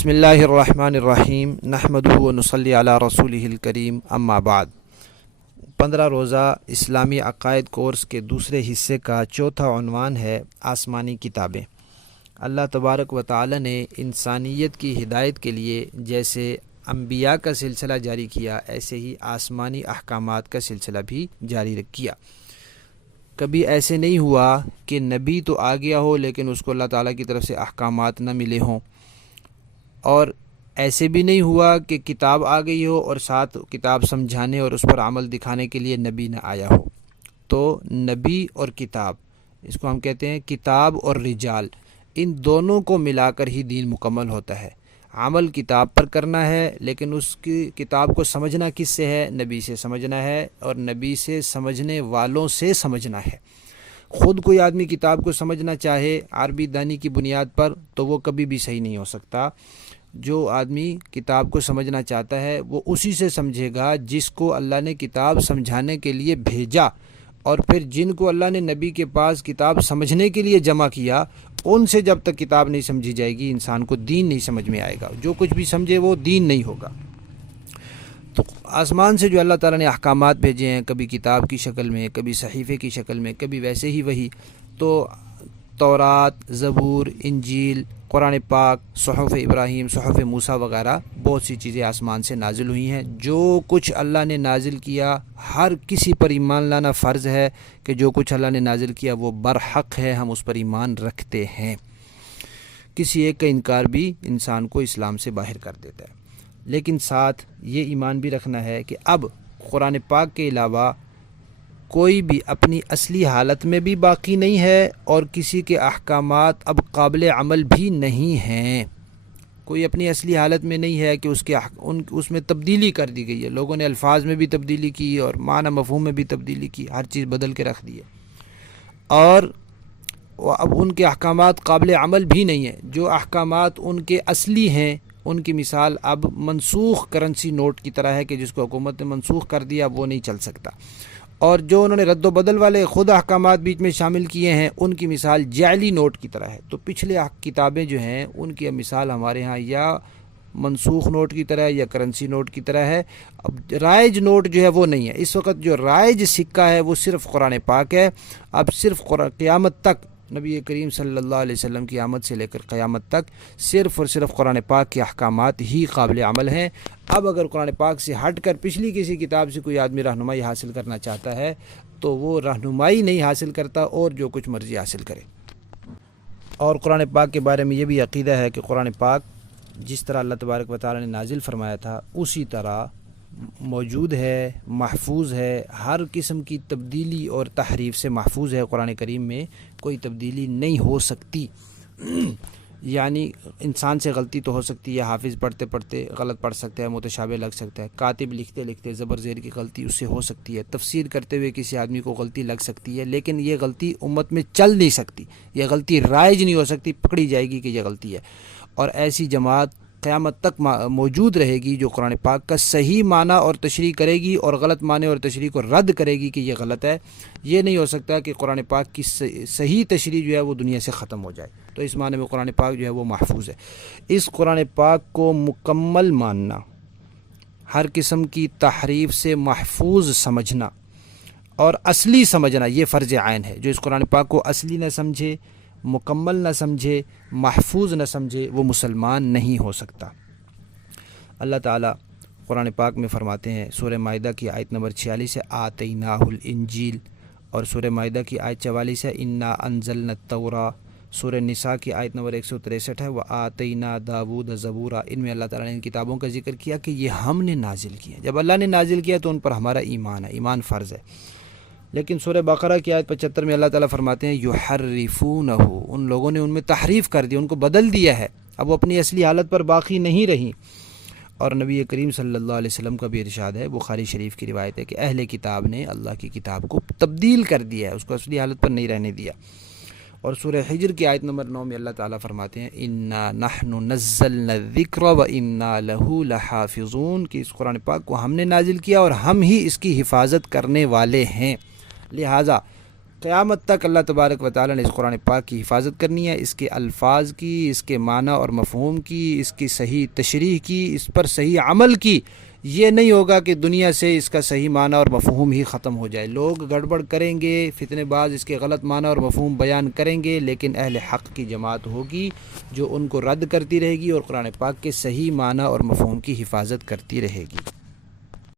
بسم اللہ الرحمن الرحیم نحمدہ و نصلی علی رسولہ الکریم اما بعد 15 روزہ اسلامی عقائد کورس کے دوسرے حصے کا چوتھا عنوان ہے آسمانی کتابیں۔ اللہ تبارک و تعالی نے انسانیت کی ہدایت کے لیے جیسے انبیاء کا سلسلہ جاری کیا، ایسے ہی آسمانی احکامات کا سلسلہ بھی جاری کیا۔ کبھی ایسے نہیں ہوا کہ نبی تو آ گیا ہو لیکن اس کو اللہ تعالیٰ کی طرف سے احکامات نہ ملے ہوں، اور ایسے بھی نہیں ہوا کہ کتاب آ گئی ہو اور ساتھ کتاب سمجھانے اور اس پر عمل دکھانے کے لیے نبی نہ آیا ہو۔ تو نبی اور کتاب، اس کو ہم کہتے ہیں کتاب اور رجال، ان دونوں کو ملا کر ہی دین مکمل ہوتا ہے۔ عمل کتاب پر کرنا ہے، لیکن اس کی کتاب کو سمجھنا کس سے ہے؟ نبی سے سمجھنا ہے، اور نبی سے سمجھنے والوں سے سمجھنا ہے۔ خود کوئی آدمی کتاب کو سمجھنا چاہے عربی دانی کی بنیاد پر تو وہ کبھی بھی صحیح نہیں ہو سکتا۔ جو آدمی کتاب کو سمجھنا چاہتا ہے وہ اسی سے سمجھے گا جس کو اللہ نے کتاب سمجھانے کے لیے بھیجا، اور پھر جن کو اللہ نے نبی کے پاس کتاب سمجھنے کے لیے جمع کیا، ان سے جب تک کتاب نہیں سمجھی جائے گی انسان کو دین نہیں سمجھ میں آئے گا۔ جو کچھ بھی سمجھے وہ دین نہیں ہوگا۔ تو آسمان سے جو اللہ تعالیٰ نے احکامات بھیجے ہیں، کبھی کتاب کی شکل میں، کبھی صحیفے کی شکل میں، کبھی ویسے ہی وہی، تو تورات، زبور، انجیل، قرآن پاک، صحف ابراہیم، صحف موسیٰ وغیرہ بہت سی چیزیں آسمان سے نازل ہوئی ہیں۔ جو کچھ اللہ نے نازل کیا ہر کسی پر ایمان لانا فرض ہے کہ جو کچھ اللہ نے نازل کیا وہ برحق ہے، ہم اس پر ایمان رکھتے ہیں۔ کسی ایک کا انکار بھی انسان کو اسلام سے باہر کر دیتا ہے۔ لیکن ساتھ یہ ایمان بھی رکھنا ہے کہ اب قرآن پاک کے علاوہ کوئی بھی اپنی اصلی حالت میں بھی باقی نہیں ہے، اور کسی کے احکامات اب قابل عمل بھی نہیں ہیں۔ کوئی اپنی اصلی حالت میں نہیں ہے کہ اس میں تبدیلی کر دی گئی ہے۔ لوگوں نے الفاظ میں بھی تبدیلی کی اور معنی مفہوم میں بھی تبدیلی کی، ہر چیز بدل کے رکھ دی ہے، اور اب ان کے احکامات قابل عمل بھی نہیں ہیں۔ جو احکامات ان کے اصلی ہیں ان کی مثال اب منسوخ کرنسی نوٹ کی طرح ہے کہ جس کو حکومت نے منسوخ کر دیا وہ نہیں چل سکتا، اور جو انہوں نے رد و بدل والے خود احکامات بیچ میں شامل کیے ہیں ان کی مثال جعلی نوٹ کی طرح ہے۔ تو پچھلے کتابیں جو ہیں ان کی مثال ہمارے ہاں یا منسوخ نوٹ کی طرح یا کرنسی نوٹ کی طرح ہے۔ اب رائج نوٹ جو ہے وہ نہیں ہے۔ اس وقت جو رائج سکہ ہے وہ صرف قرآن پاک ہے۔ اب صرف قیامت تک، نبی کریم صلی اللہ علیہ وسلم کی آمد سے لے کر قیامت تک صرف اور صرف قرآن پاک کے احکامات ہی قابل عمل ہیں۔ اب اگر قرآن پاک سے ہٹ کر پچھلی کسی کتاب سے کوئی آدمی رہنمائی حاصل کرنا چاہتا ہے تو وہ رہنمائی نہیں حاصل کرتا اور جو کچھ مرضی حاصل کرے۔ اور قرآن پاک کے بارے میں یہ بھی عقیدہ ہے کہ قرآن پاک جس طرح اللہ تبارک و تعالی نے نازل فرمایا تھا اسی طرح موجود ہے، محفوظ ہے، ہر قسم کی تبدیلی اور تحریف سے محفوظ ہے۔ قرآن کریم میں کوئی تبدیلی نہیں ہو سکتی۔ یعنی انسان سے غلطی تو ہو سکتی ہے، حافظ پڑھتے پڑھتے غلط پڑھ سکتا ہے، متشابہ لگ سکتا ہے، کاتب لکھتے لکھتے زبر زیر کی غلطی اس سے ہو سکتی ہے، تفسیر کرتے ہوئے کسی آدمی کو غلطی لگ سکتی ہے، لیکن یہ غلطی امت میں چل نہیں سکتی، یہ غلطی رائج نہیں ہو سکتی، پکڑی جائے گی کہ یہ غلطی ہے۔ اور ایسی جماعت قیامت تک موجود رہے گی جو قرآن پاک کا صحیح معنی اور تشریح کرے گی اور غلط معنی اور تشریح کو رد کرے گی کہ یہ غلط ہے۔ یہ نہیں ہو سکتا کہ قرآن پاک کی صحیح تشریح جو ہے وہ دنیا سے ختم ہو جائے۔ تو اس معنی میں قرآن پاک جو ہے وہ محفوظ ہے۔ اس قرآن پاک کو مکمل ماننا، ہر قسم کی تحریف سے محفوظ سمجھنا اور اصلی سمجھنا یہ فرض عین ہے۔ جو اس قرآن پاک کو اصلی نہ سمجھے، مکمل نہ سمجھے، محفوظ نہ سمجھے، وہ مسلمان نہیں ہو سکتا۔ اللہ تعالیٰ قرآن پاک میں فرماتے ہیں، سورہ مائدہ کی آیت نمبر 46 ہے، آتیناہ الانجیل، اور سورہ مائدہ کی آیت 44 ہے، انا انزلنا التوراۃ، سورہ نساء کی آیت نمبر 163 ہے، وآتینا داود زبورا۔ ان میں اللہ تعالیٰ نے ان کتابوں کا ذکر کیا کہ یہ ہم نے نازل کیا۔ جب اللہ نے نازل کیا تو ان پر ہمارا ایمان ہے، ایمان فرض ہے۔ لیکن سورہ بقرہ کی آیت 75 میں اللہ تعالیٰ فرماتے ہیں یحرفونہ، ان لوگوں نے ان میں تحریف کر دی، ان کو بدل دیا ہے، اب وہ اپنی اصلی حالت پر باقی نہیں رہی۔ اور نبی کریم صلی اللہ علیہ وسلم کا بھی ارشاد ہے، بخاری شریف کی روایت ہے کہ اہل کتاب نے اللہ کی کتاب کو تبدیل کر دیا ہے، اس کو اصلی حالت پر نہیں رہنے دیا۔ اور سورہ حجر کی آیت نمبر 9 میں اللہ تعالیٰ فرماتے ہیں انا نحن نزلنا الذکر وانا لہ لحافظون، کہ اس قرآن پاک کو ہم نے نازل کیا اور ہم ہی اس کی حفاظت کرنے والے ہیں۔ لہٰذا قیامت تک اللہ تبارک و تعالی نے اس قرآن پاک کی حفاظت کرنی ہے، اس کے الفاظ کی، اس کے معنی اور مفہوم کی، اس کی صحیح تشریح کی، اس پر صحیح عمل کی۔ یہ نہیں ہوگا کہ دنیا سے اس کا صحیح معنی اور مفہوم ہی ختم ہو جائے، لوگ گڑبڑ کریں گے، فتنے باز اس کے غلط معنی اور مفہوم بیان کریں گے، لیکن اہل حق کی جماعت ہوگی جو ان کو رد کرتی رہے گی اور قرآن پاک کے صحیح معنی اور مفہوم کی حفاظت کرتی رہے گی۔